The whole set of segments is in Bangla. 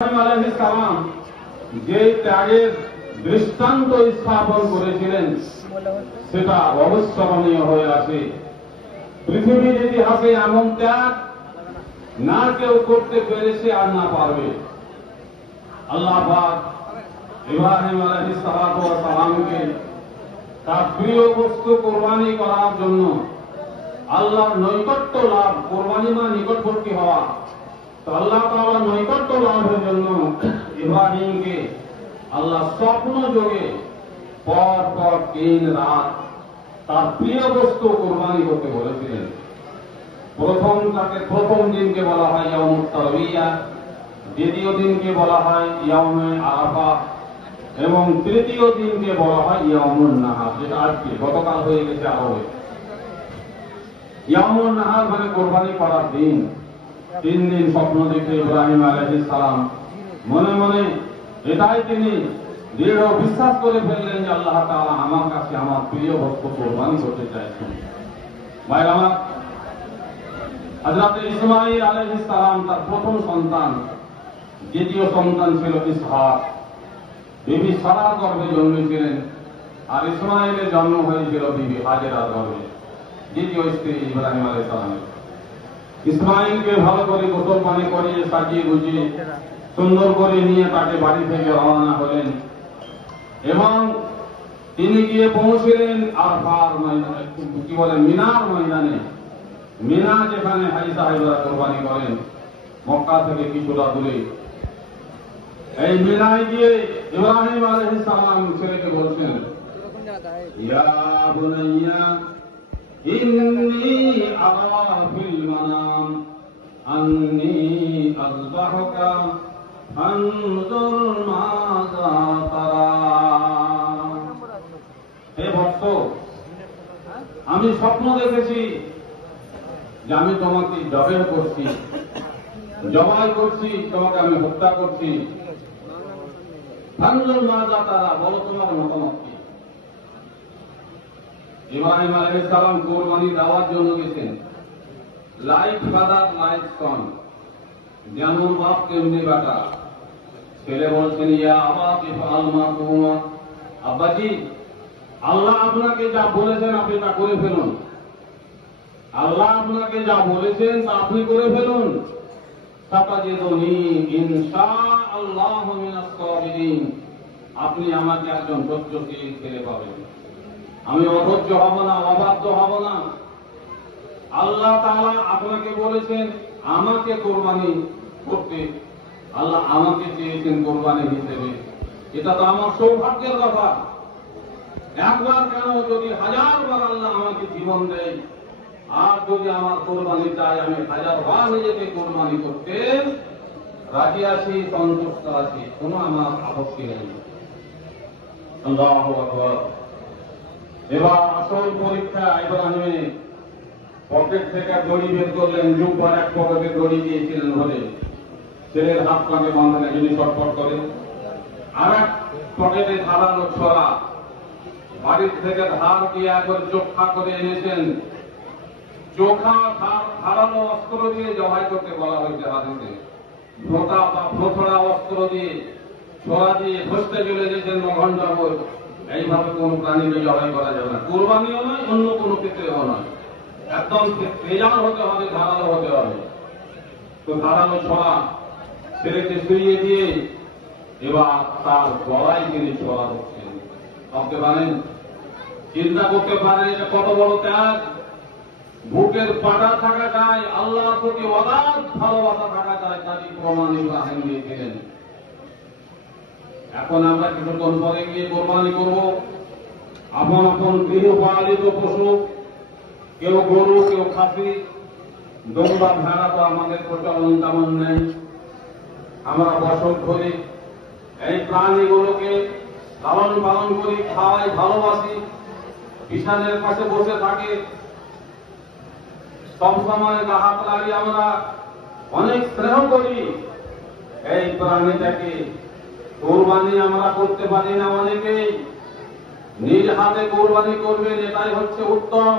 আলাইহিস সালাম যে ত্যাগের দৃষ্টান্ত স্থাপন করেছিলেন সেটা অবিস্মরণীয় হয়ে আছে। পৃথিবীর ইতিহাসে এমন ত্যাগ না কেউ করতে পেরেছে আর না পারবে। আল্লাহ পাক ইব্রাহিম আলাইহিস সালামকে তার প্রিয় বস্তু কোরবানি করার জন্য আল্লাহর নৈকট্য লাভ, কোরবানি মানে নিকটবর্তী হওয়া, তো আল্লাহ তাআলা নৈকট্য লাভের জন্য ইব্রাহিমকে আল্লাহ স্বপ্ন যোগে পর পর 3 রাত তার প্রিয় বস্তু কোরবানি করতে বলেছিলেন। প্রথম দিনকে বলা হয় ইয়াউমুত তারবিয়া, দ্বিতীয় দিনকে বলা হয় ইয়াউমে আরাফা এবং তৃতীয় দিনকে বলা হয় ইয়াউমুন নাহার, যেটা আজকে গতকাল হয়ে গেছে আরবে। ইয়াউমুন নাহার মানে কোরবানি করার দিন। 3 দিন স্বপ্ন দেখে ইব্রাহিম আলাইহিস সালাম মনে মনে এটাই তিনি দৃঢ় বিশ্বাস করে ফেললেন যে আল্লাহ তাআলা আমার কাছে আমার প্রিয় বস্তু কোরবানি করতে চাইছেন। ভাই আমার, হযরত ইসমাঈল আলাইহিস সালাম তার প্রথম সন্তান, দ্বিতীয় সন্তান ছিল ইসহাক। বিবি সারার গর্ভে জন্মেছিলেন আর ইসমাঈলের জন্ম হয়েছিল বিবি হাজেরার গর্ভে, দ্বিতীয় স্ত্রী ইব্রাহিম আলাইহিস সালামের। ইসমাঈলকে ভালো করে গোসল পানি করিয়ে সাজিয়ে গুজিয়ে সুন্দর করে নিয়ে তাকে বাড়ি থেকে রওনা হলেন এবং তিনি গিয়ে পৌঁছলেন আরাফার ময়দানে, কি বলে মিনার ময়দানে। মিনা যেখানে হাজী সাহেবরা কোরবানি করেন মক্কা থেকে কিছুটা দূরে। এই মিনায় গিয়ে ইব্রাহিম আলাইহিস সালাম ছেলেকে বলছেন, ইয়া বুনাইয়া ইন্নী আরা ফিল মানাম আন্নী আযবাহুকা ফানজুর মাযা তারা। হে ভক্ত, আমি স্বপ্ন দেখেছি যে আমি তোমাকে জবাই করছি, তোমাকে আমি হত্যা করছি। ফানজুর মাযা তারা, বলো তোমার মতামত কি? ইব্রাহিম আলাইহিস সালাম কোরবানি দেওয়ার জন্য গেছেন। লাইক ফাদার লাইক সন, যেমন বাপ তেমনি বেটা। ছেলে বলছেন, ইয়া আবা ইফআল মা তুমার, আব্বাজি আল্লাহ আপনাকে যা বলেছেন আপনি তা করে ফেলুন। আল্লাহ আপনাকে যা বলেছেন তা আপনি করে ফেলুন। সাতাজিদুনি ইনশাআল্লাহু মিনাস সাবিরিন, আপনি আমাকে একজন ধৈর্যশীল ছেলে পাবেন। আমি অধৈর্য হব না, অবাধ্য হব না। আল্লাহ তাআলা আপনাকে বলেছেন আমাকে কোরবানি করতে, আল্লাহ আমাকে চেয়েছেন কোরবানি হিসেবে। এটা তো আমার সৌভাগ্যের ব্যাপার। একবার কেন, যদি 1000 বার আল্লাহ আমাকে জীবন দেয় আর যদি আমার কোরবানি চাই, আমি 1000 বার নিজেকে কোরবানি করতে রাজি আছি, সন্তুষ্ট আছি, কোনো আমার আপত্তি নেই। আল্লাহু আকবার। এবার আসল পরীক্ষা। ইব্রাহিম পকেট থেকে দড়ি বের করলেন, জুব্বার এক পকেটে দড়ি দিয়েছিলেন ধরে, ছেলের হাত পাকে বাঁধালে যদি ছটফট করে। আর এক পকেটে ধারালো ছড়া, বাড়ির থেকে ধার দিয়ে একবার চোখা করে এনেছেন। চোখা ধারালো অস্ত্র দিয়ে জবাই করতে বলা হয়েছে হাদিসে। ভোটা বা ভোথড়া অস্ত্র দিয়ে ছড়া দিয়ে ঘষতে চলে গেছেন 9 ঘন্টা পর। এইভাবে কোন প্রাণীকে জবাই করা যাবে না, কোরবানিও নয়, অন্য কোনো ক্ষেত্রেও নয়। একদম তেজাল হতে হবে, ধারালো হতে হবে। তো ধারালো ছড়া ছেলেকে শুইয়ে দিয়ে এবার তার গলায় তিনি ছড়া হচ্ছেন। ভাবতে পারেন, চিন্তা করতে পারেন এটা কত বড় ত্যাগ। বুকের পাটা থাকা যায়, আল্লাহর প্রতি অগাধ ভালোবাসা থাকা যায়, তারই প্রমাণ ইব্রাহিম দিয়েছিলেন। এখন আমরা কিছুক্ষণ পরে গিয়ে কোরবানি করব। আপন আপন গৃহপালিত পশু, কেউ গরু, কেউ খাসি, দোম্বা, ভেড়া তো আমাদের প্রচলন তেমন নেই। আমরা বসত করি, এই প্রাণীগুলোকে লালন পালন করি, খাওয়াই, ভালোবাসি, বিছানের পাশে বসে থাকে, সবসময় গা হাত লাগিয়ে আমরা অনেক স্নেহ করি। এই প্রাণীটাকে কোরবানি আমরা করতে পারি না অনেকেই। নিজ হাতে কোরবানি করবেন, এটাই হচ্ছে উত্তম।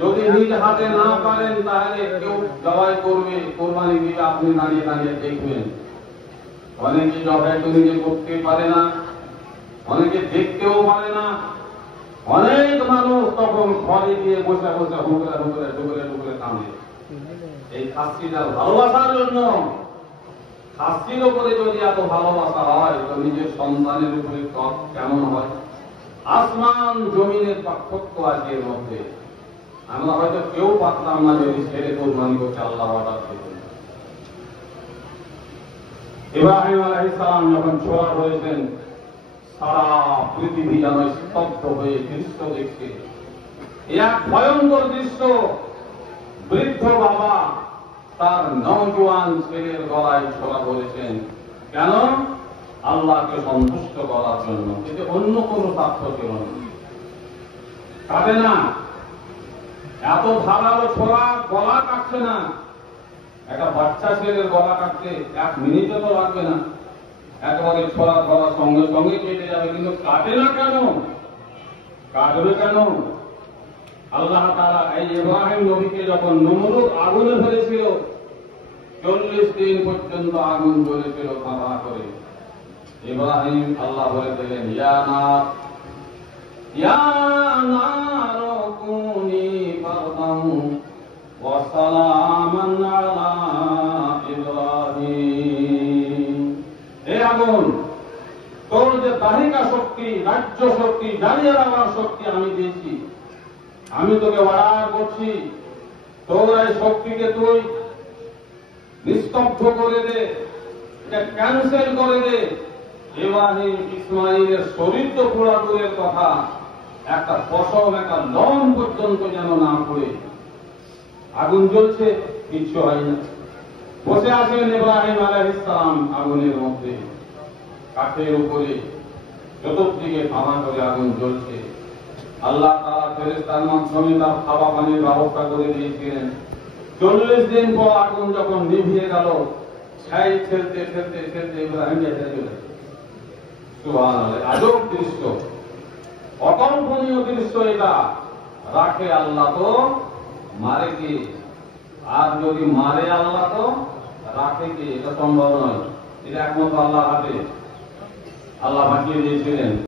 যদি নিজ হাতে না পারেন তাহলে কেউ জবাই করবে, কোরবানি দিবে, আপনি দাঁড়িয়ে দাঁড়িয়ে দেখবেন। অনেকে যথাযথ নিজে করতে পারে না, অনেকে দেখতেও পারে না। অনেক মানুষ তখন ঘরে গিয়ে বসে বসে হুকরে হুকরে ঢুকরে ঢুকরে কাঁদে। এই খাসিটার ভালোবাসার জন্য। খাসির উপরে যদি এত ভালোবাসা হয় তো নিজের সন্তানের উপরে কেমন হয়? আসমান জমিনের পার্থক্য আছে এর মধ্যে। আমরা হয়তো কেউ পারতাম না যদি ছেড়ে কোরবানি করতে আল্লাহ অর্ডার দিতেন। ইব্রাহিম আলাইহিস সালাম যখন ছোড়া হয়েছেন, সারা পৃথিবী যেন স্তব্ধ হয়ে দৃশ্য দেখছে। এক ভয়ঙ্কর দৃশ্য। বৃদ্ধ বাবা তার নওজোয়ান ছেলের গলায় ছোড়া ধরেছেন। কেন? আল্লাহকে সন্তুষ্ট করার জন্য। কিন্তু অন্য কোন স্বার্থ ছিল না। কাটে না, এত ধারালো ছোড়া গলা কাটছে না। একটা বাচ্চা ছেলের গলা কাটতে 1 মিনিটও তো লাগবে না। একেবারে ছোড়া গলা সঙ্গে সঙ্গে কেটে যাবে, কিন্তু কাটে না কেন? কাটবে কেন? আল্লাহ তাআলা এই ইব্রাহিম নবীকে যখন নমরুদ আগুনে ফেলেছিল, 40 দিন পর্যন্ত আগুন জ্বলেছিল ফাঁকা করে। ইব্রাহিম আল্লাহ বলে দিলেন, ইয়া নার কুনি বারদান ওয়া সালামান আলা ইব্রাহিম। হে আগুন, তোর যে দাহিকা শক্তি, রাজ্য শক্তি, জ্বালিয়ে দেওয়ার শক্তি আমি দিয়েছি, আমি তোকে অর্ডার করছি, তোর এই শক্তিকে তুই নিস্তব্ধ করে দে, এটা ক্যান্সেল করে দে। ইব্রাহিম ইসমাইলের শরীর তো পোড়া দূরের কথা, একটা পশম, একটা লম পর্যন্ত যেন না পড়ে। আগুন জ্বলছে, কিচ্ছু হয় না। বসে আছেন ইব্রাহিম আলাইহিস সালাম আগুনের মধ্যে, কাঠের উপরে, চতুর্দিকে ধামা করে আগুন জ্বলছে। আল্লাহ তাআলা ফেরেশতার মাধ্যমে তার খাওয়া পানির ব্যবস্থা করে দিয়েছিলেন। 40 দিন পর আগুন যখন নিভিয়ে গেল, ছাই ঠেলতে ঠেলতে ঠেলতে ইব্রাহিম যেতে চলে। সুবহানাল্লাহ, আজব দৃশ্য, অকল্পনীয় দৃশ্য এটা। রাখে আল্লাহ তো মারে কি? আর যদি মারে আল্লাহ তো রাখে কি? এটা সম্ভব নয়। এটা একমাত্র আল্লাহর হাতে। আল্লাহ বাঁচিয়ে দিয়েছিলেন।